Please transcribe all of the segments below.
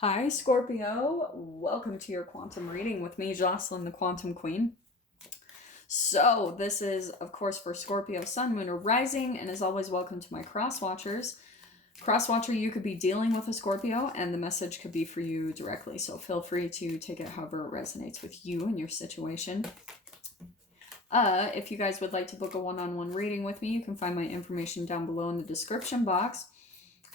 Hi, Scorpio. Welcome to your quantum reading with me, Jocelyn, the Quantum Queen. So, this is, of course, for Scorpio, Sun, Moon, or Rising, and as always, welcome to my cross watchers. Cross watcher, you could be dealing with a Scorpio, and the message could be for you directly. So, feel free to take it however it resonates with you and your situation. If you guys would like to book a one-on-one reading with me, you can find my information down below in the description box.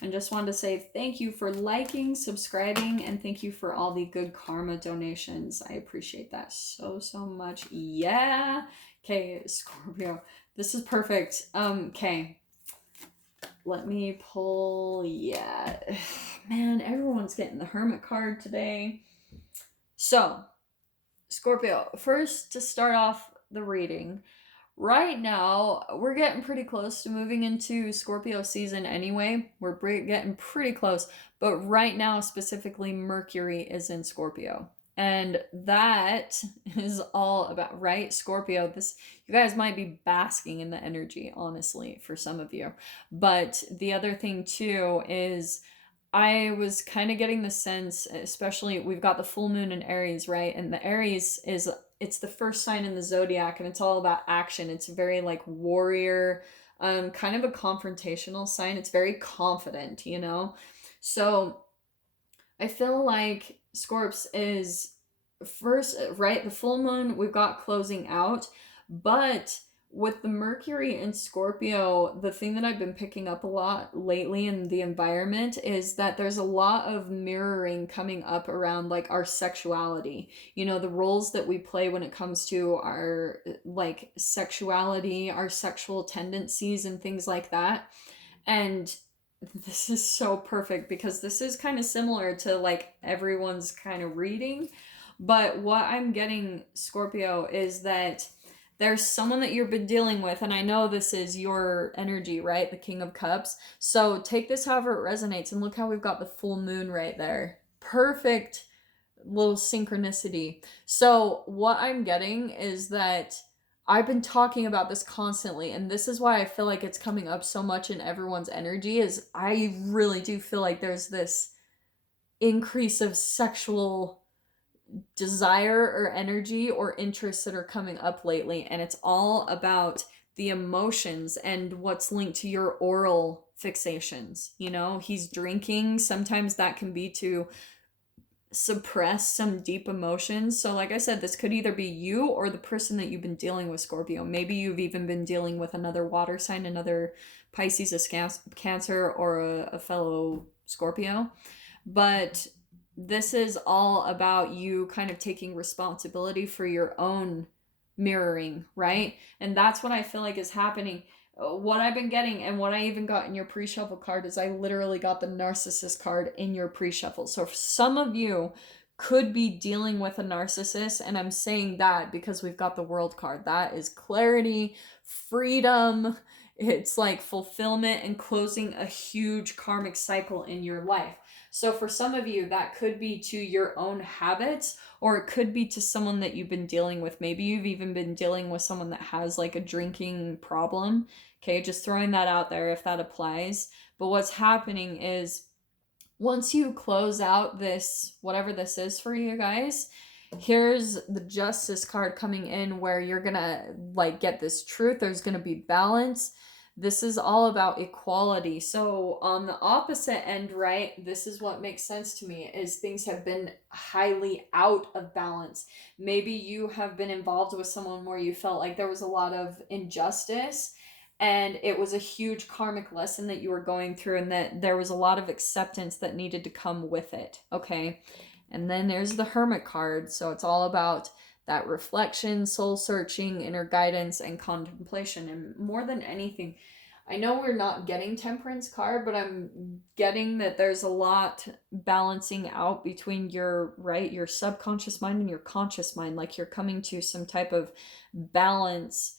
And just wanted to say thank you for liking, subscribing, and thank you for all the good karma donations. I appreciate that so much. Yeah. Okay, Scorpio. This is perfect. Okay. Let me pull. Yeah. Man, everyone's getting the Hermit card today. So, Scorpio, first to start off the reading, right now, we're getting pretty close to moving into Scorpio season anyway. We're getting pretty close. But right now, specifically, Mercury is in Scorpio. And that is all about, right? Scorpio, this, you guys might be basking in the energy, honestly, for some of you. But the other thing, too, is I was kind of getting the sense, especially we've got the full moon in Aries, right? And the Aries is, it's the first sign in the zodiac, and it's all about action. It's very like warrior, kind of a confrontational sign. It's very confident, you know? So I feel like Scorps is first, right? The full moon, we've got closing out, but with the Mercury in Scorpio, the thing that I've been picking up a lot lately in the environment is that there's a lot of mirroring coming up around like our sexuality. You know, the roles that we play when it comes to our like sexuality, our sexual tendencies and things like that. And this is so perfect because this is kind of similar to like everyone's kind of reading. But what I'm getting, Scorpio, is that there's someone that you've been dealing with, and I know this is your energy, right? The King of Cups. So take this however it resonates, and look how we've got the full moon right there. Perfect little synchronicity. So what I'm getting is that I've been talking about this constantly, and this is why I feel like it's coming up so much in everyone's energy, is I really do feel like there's this increase of sexual desire or energy or interests that are coming up lately, and it's all about the emotions and what's linked to your oral fixations. You know, he's drinking, sometimes that can be to suppress some deep emotions. So like I said, this could either be you or the person that you've been dealing with, Scorpio. Maybe you've even been dealing with another water sign, another Pisces, a Cancer, or a fellow Scorpio. But this is all about you kind of taking responsibility for your own mirroring, right? And that's what I feel like is happening. What I've been getting, and what I even got in your pre-shuffle card, is I literally got the narcissist card in your pre-shuffle. So some of you could be dealing with a narcissist, and I'm saying that because we've got the world card. That is clarity, freedom, it's like fulfillment and closing a huge karmic cycle in your life. So for some of you, that could be to your own habits, or it could be to someone that you've been dealing with. Maybe you've even been dealing with someone that has like a drinking problem. Okay, just throwing that out there if that applies. But what's happening is once you close out this, whatever this is for you guys, here's the Justice card coming in where you're gonna like get this truth. There's gonna be balance. This is all about equality. So on the opposite end, right, this is what makes sense to me, is things have been highly out of balance. Maybe you have been involved with someone where you felt like there was a lot of injustice, and it was a huge karmic lesson that you were going through, and that there was a lot of acceptance that needed to come with it. Okay. And then there's the Hermit card. So it's all about that reflection, soul searching, inner guidance, and contemplation. And more than anything, I know we're not getting Temperance card, but I'm getting that there's a lot balancing out between your, right, your subconscious mind and your conscious mind. Like you're coming to some type of balance,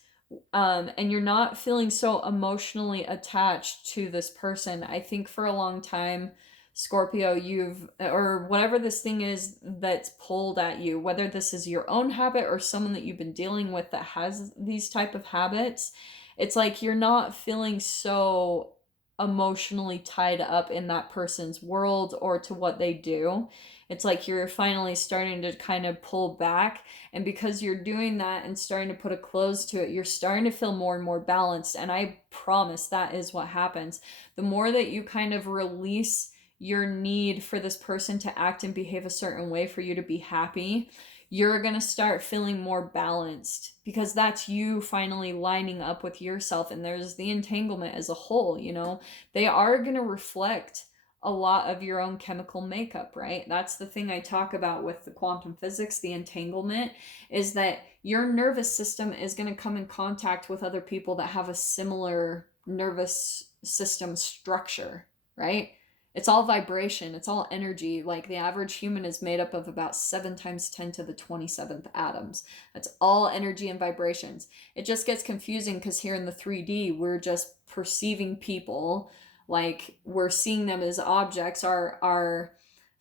and you're not feeling so emotionally attached to this person. I think for a long time, Scorpio, you've, or whatever this thing is that's pulled at you, whether this is your own habit or someone that you've been dealing with that has these type of habits, it's like you're not feeling so emotionally tied up in that person's world or to what they do. It's like you're finally starting to kind of pull back. And because you're doing that and starting to put a close to it, you're starting to feel more and more balanced. And I promise that is what happens. The more that you kind of release your need for this person to act and behave a certain way for you to be happy, you're going to start feeling more balanced, because that's you finally lining up with yourself. And there's the entanglement as a whole, you know, they are going to reflect a lot of your own chemical makeup, right? That's the thing I talk about with the quantum physics, the entanglement, is that your nervous system is going to come in contact with other people that have a similar nervous system structure, right? It's all vibration. It's all energy. Like the average human is made up of about 7 times 10 to the 27th atoms. That's all energy and vibrations. It just gets confusing because here in the 3D, we're just perceiving people like we're seeing them as objects. Our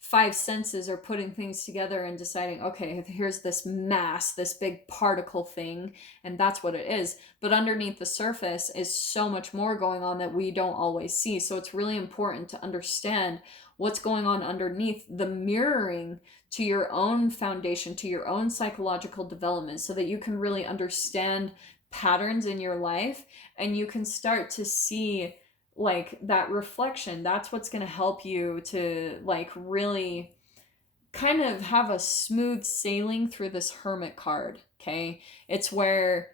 5 senses are putting things together and deciding, okay, here's this mass, this big particle thing, and that's what it is. But underneath the surface is so much more going on that we don't always see. So it's really important to understand what's going on underneath the mirroring to your own foundation, to your own psychological development, so that you can really understand patterns in your life and you can start to see like that reflection. That's what's going to help you to like really kind of have a smooth sailing through this Hermit card. Okay, it's where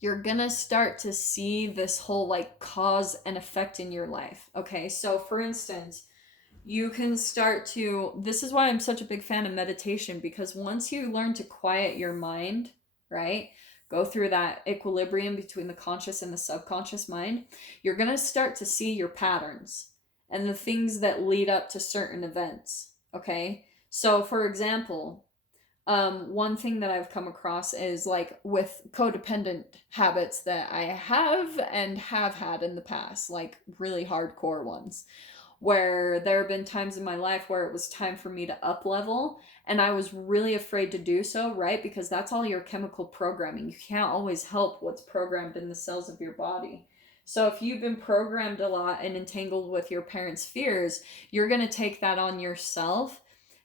you're gonna start to see this whole like cause and effect in your life. Okay, so for instance, you can start to, this is why I'm such a big fan of meditation, because once you learn to quiet your mind, right, go through that equilibrium between the conscious and the subconscious mind, you're going to start to see your patterns and the things that lead up to certain events. Okay, so for example, one thing that I've come across is like with codependent habits that I have and have had in the past, like really hardcore ones, where there have been times in my life where it was time for me to up level and I was really afraid to do so, right? Because that's all your chemical programming. You can't always help what's programmed in the cells of your body. So if you've been programmed a lot and entangled with your parents' fears, you're going to take that on yourself.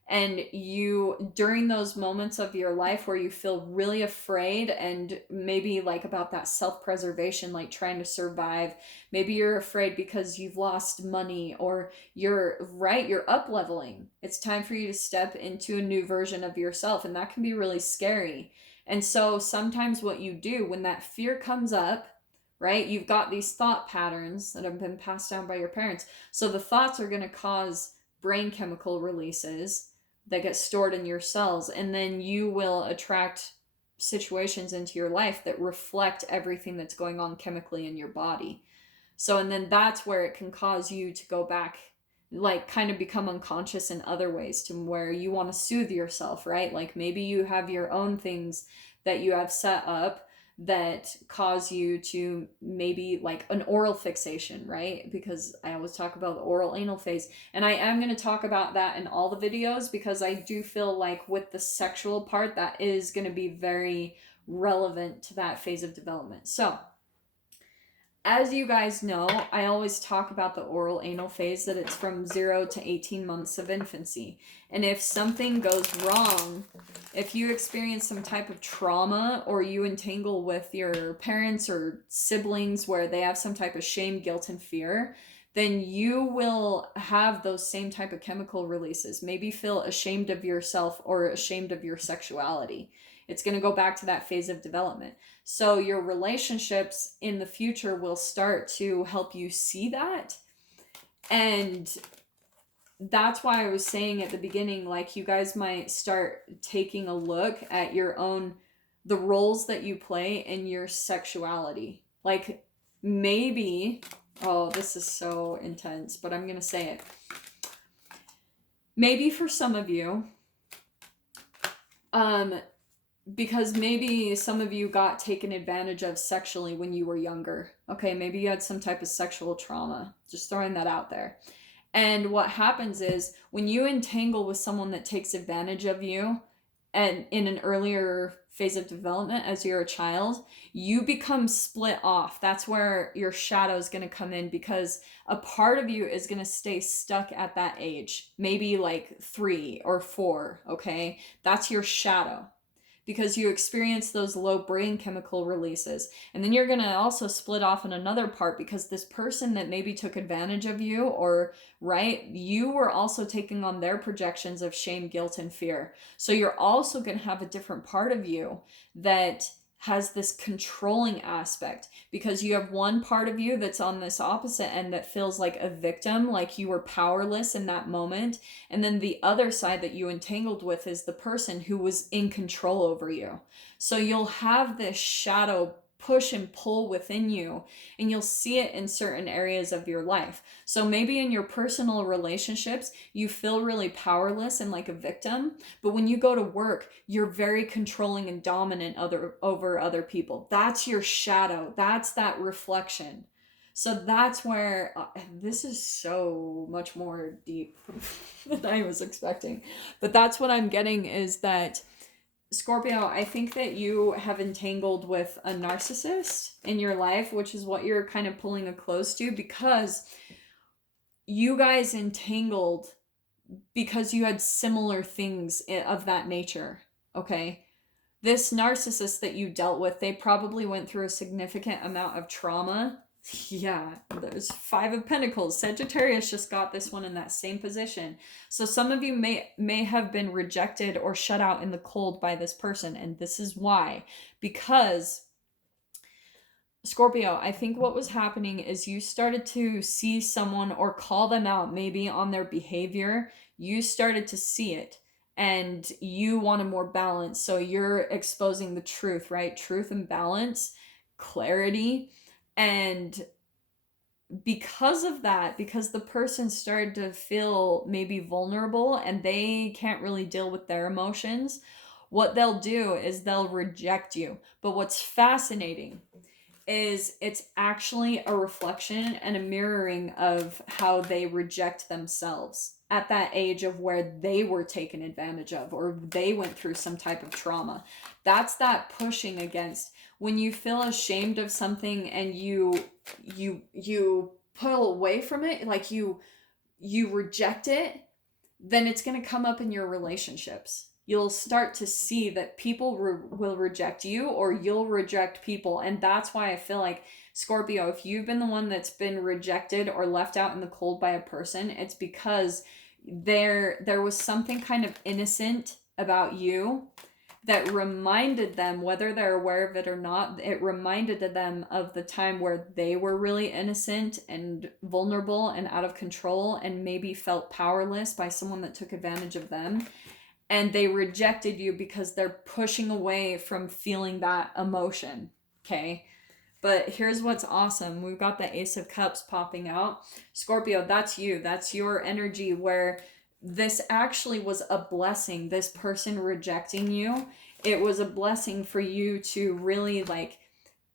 And you, during those moments of your life where you feel really afraid and maybe like about that self-preservation, like trying to survive, maybe you're afraid because you've lost money or you're up leveling. It's time for you to step into a new version of yourself, and that can be really scary. And so sometimes what you do when that fear comes up, right, you've got these thought patterns that have been passed down by your parents. So the thoughts are going to cause brain chemical releases that get stored in your cells, and then you will attract situations into your life that reflect everything that's going on chemically in your body. So, and then that's where it can cause you to go back, like kind of become unconscious in other ways, to where you want to soothe yourself, right? Like maybe you have your own things that you have set up that cause you to maybe like an oral fixation, right? Because I always talk about the oral anal phase, and I am going to talk about that in all the videos, because I do feel like with the sexual part, that is going to be very relevant to that phase of development. So as you guys know, I always talk about the oral anal phase, that it's from 0 to 18 months of infancy. And if something goes wrong, if you experience some type of trauma, or you entangle with your parents or siblings where they have some type of shame, guilt, and fear, then you will have those same type of chemical releases. Maybe feel ashamed of yourself or ashamed of your sexuality. It's going to go back to that phase of development. So your relationships in the future will start to help you see that. And that's why I was saying at the beginning, like you guys might start taking a look at your own, the roles that you play in your sexuality. Like maybe, oh, this is so intense, but I'm going to say it. Maybe for some of you, because maybe some of you got taken advantage of sexually when you were younger. Okay, maybe you had some type of sexual trauma. Just throwing that out there. And what happens is when you entangle with someone that takes advantage of you, and in an earlier phase of development as you're a child, you become split off. That's where your shadow is going to come in, because a part of you is going to stay stuck at that age, maybe like 3 or 4, okay? That's your shadow, because you experience those low brain chemical releases. And then you're going to also split off in another part, because this person that maybe took advantage of you, or right, you were also taking on their projections of shame, guilt, and fear. So you're also going to have a different part of you that has this controlling aspect, because you have one part of you that's on this opposite end that feels like a victim, like you were powerless in that moment. And then the other side that you entangled with is the person who was in control over you. So you'll have this shadow push and pull within you, and you'll see it in certain areas of your life. So maybe in your personal relationships, you feel really powerless and like a victim, but when you go to work, you're very controlling and dominant over other people. That's your shadow. That's that reflection. So that's where this is so much more deep than I was expecting. But that's what I'm getting, is that Scorpio, I think that you have entangled with a narcissist in your life, which is what you're kind of pulling a close to, because you guys entangled because you had similar things of that nature, okay? This narcissist that you dealt with, they probably went through a significant amount of trauma. Yeah, there's 5 of Pentacles. Sagittarius just got this one in that same position. So some of you may have been rejected or shut out in the cold by this person. And this is why. Because Scorpio, I think what was happening is you started to see someone or call them out maybe on their behavior. You started to see it, and you wanted more balance. So you're exposing the truth, right? Truth and balance, clarity. And because of that, because the person started to feel maybe vulnerable and they can't really deal with their emotions, what they'll do is they'll reject you. But what's fascinating is it's actually a reflection and a mirroring of how they reject themselves at that age of where they were taken advantage of, or they went through some type of trauma. That's that pushing against. When you feel ashamed of something and you pull away from it, like you reject it, then it's going to come up in your relationships. You'll start to see that people will reject you, or you'll reject people. And that's why I feel like, Scorpio, if you've been the one that's been rejected or left out in the cold by a person, it's because there was something kind of innocent about you that reminded them, whether they're aware of it or not, it reminded them of the time where they were really innocent and vulnerable and out of control, and maybe felt powerless by someone that took advantage of them. And they rejected you because they're pushing away from feeling that emotion, okay? But here's what's awesome. We've got the Ace of Cups popping out. Scorpio, that's you. That's your energy, where this actually was a blessing. This person rejecting you, it was a blessing for you to really, like,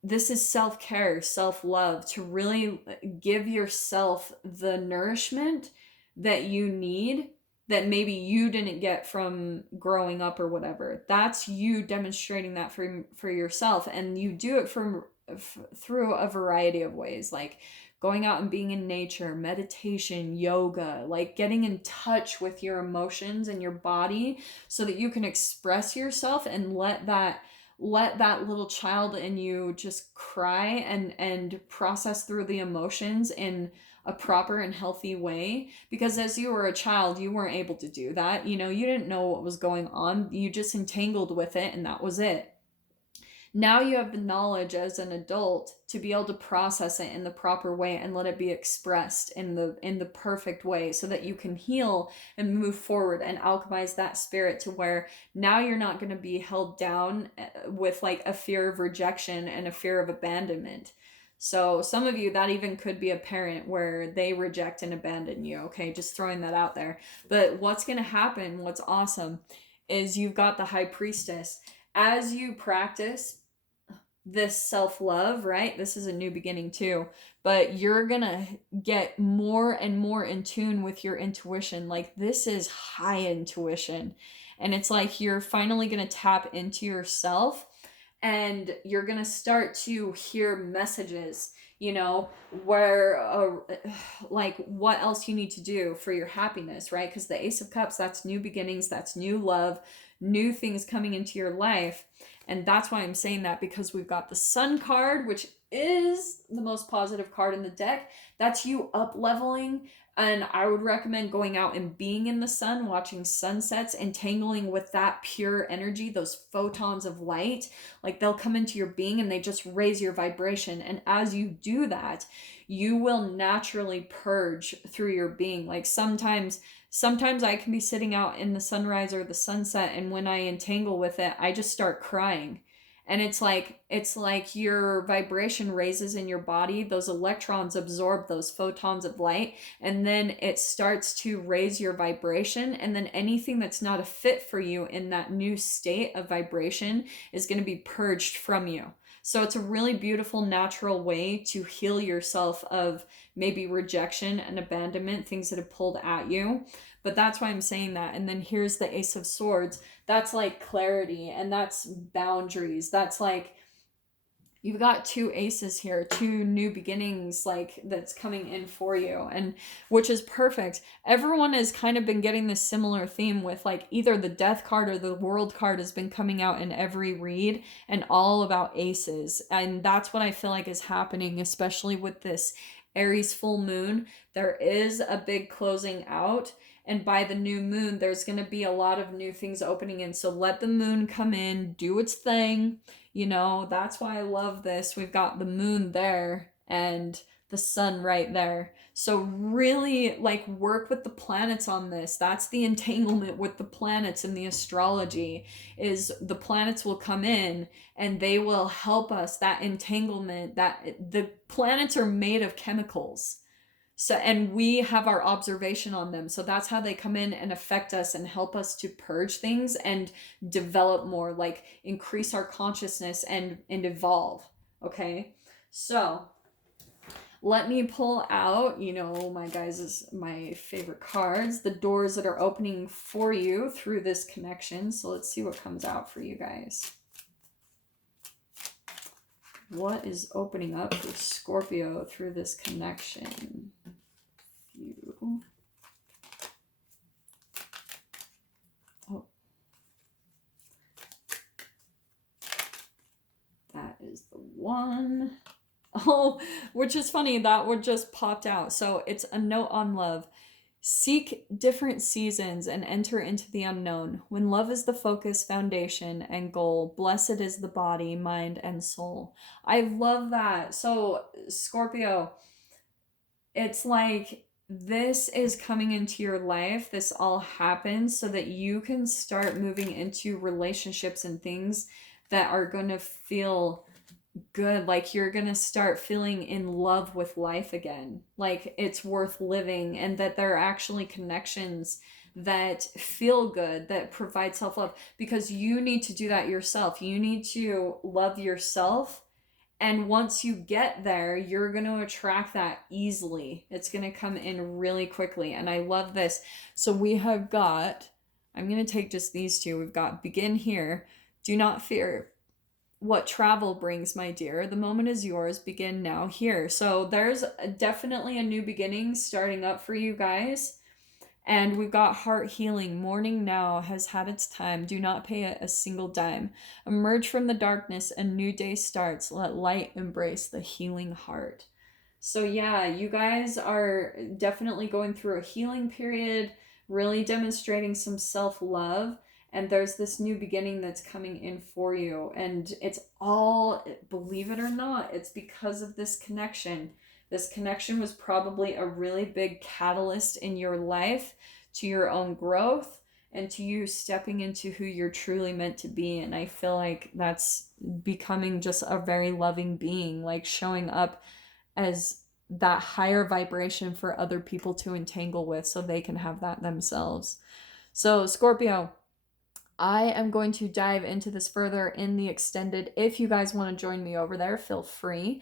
this is self-care, self-love, to really give yourself the nourishment that you need, that maybe you didn't get from growing up or whatever. That's you demonstrating that for yourself. And you do it through a variety of ways, like going out and being in nature, meditation, yoga, like getting in touch with your emotions and your body so that you can express yourself and let that little child in you just cry and process through the emotions in a proper and healthy way. Because as you were a child, you weren't able to do that. You didn't know what was going on. You just entangled with it, and that was it. Now you have the knowledge as an adult to be able to process it in the proper way and let it be expressed in the perfect way, so that you can heal and move forward and alchemize that spirit to where now you're not going to be held down with like a fear of rejection and a fear of abandonment. So some of you, that even could be a parent where they reject and abandon you. Okay, just throwing that out there. But what's going to happen, what's awesome, is you've got the High Priestess. As you practice this self-love, right? This is a new beginning too, but you're gonna get more and more in tune with your intuition. Like, this is high intuition, and it's like you're finally gonna tap into yourself, and you're gonna start to hear messages, you know, where like what else you need to do for your happiness, right? Because the Ace of Cups, that's new beginnings, that's new love, new things coming into your life. And that's why I'm saying that, because we've got the Sun card, which is the most positive card in the deck. That's you up leveling. And I would recommend going out and being in the sun, watching sunsets, entangling with that pure energy, those photons of light. Like, they'll come into your being and they just raise your vibration. And as you do that, you will naturally purge through your being. Like, sometimes I can be sitting out in the sunrise or the sunset, and when I entangle with it, I just start crying. And it's like your vibration raises in your body, those electrons absorb those photons of light, and then it starts to raise your vibration, and then anything that's not a fit for you in that new state of vibration is going to be purged from you. So it's a really beautiful, natural way to heal yourself of maybe rejection and abandonment, things that have pulled at you. But that's why I'm saying that. And then here's the Ace of Swords. That's like clarity, and that's boundaries. That's like, you've got two aces here, two new beginnings, like, that's coming in for you, and which is perfect. Everyone has kind of been getting this similar theme with, like, either the Death card or the World card has been coming out in every read, and all about aces. And that's what I feel like is happening, especially with this Aries full moon. There is a big closing out, and by the new moon, there's going to be a lot of new things opening in. So let the moon come in, do its thing. You know, that's why I love this. We've got the moon there and the sun right there. So really, like, work with the planets on this. That's the entanglement with the planets in the astrology, is the planets will come in and they will help us. That entanglement, that the planets are made of chemicals. So, and we have our observation on them. So that's how they come in and affect us and help us to purge things and develop more, like increase our consciousness and evolve. Okay. So let me pull out, you know, my guys' my favorite cards, the doors that are opening for you through this connection. So let's see what comes out for you guys. What is opening up for Scorpio through this connection? Oh. That is the one. Oh, which is funny, that one just popped out. So it's a note on love. Seek different seasons and enter into the unknown. When love is the focus, foundation, and goal, blessed is the body, mind, and soul. I love that. So, Scorpio, it's like this is coming into your life. This all happens so that you can start moving into relationships and things that are going to feel good. Like, you're gonna start feeling in love with life again, like it's worth living, and that there are actually connections that feel good, that provide self-love, because you need to do that yourself. You need to love yourself, and once you get there, you're going to attract that easily. It's going to come in really quickly, and I love this. So we have got, I'm going to take just these two. We've got begin here. Do not fear what travel brings, my dear. The moment is yours. Begin now here. So there's definitely a new beginning starting up for you guys. And we've got heart healing. Morning now has had its time. Do not pay a single dime. Emerge from the darkness. A new day starts. Let light embrace the healing heart. So yeah, you guys are definitely going through a healing period, really demonstrating some self-love. And there's this new beginning that's coming in for you. And it's all, believe it or not, it's because of this connection. This connection was probably a really big catalyst in your life to your own growth and to you stepping into who you're truly meant to be. And I feel like that's becoming just a very loving being, like showing up as that higher vibration for other people to entangle with so they can have that themselves. So Scorpio, I am going to dive into this further in the extended. If you guys want to join me over there, feel free.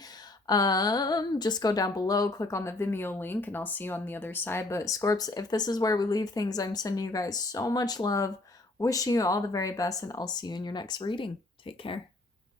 Just go down below, click on the Vimeo link, and I'll see you on the other side. But Scorps, if this is where we leave things, I'm sending you guys so much love, wishing you all the very best, and I'll see you in your next reading. Take care.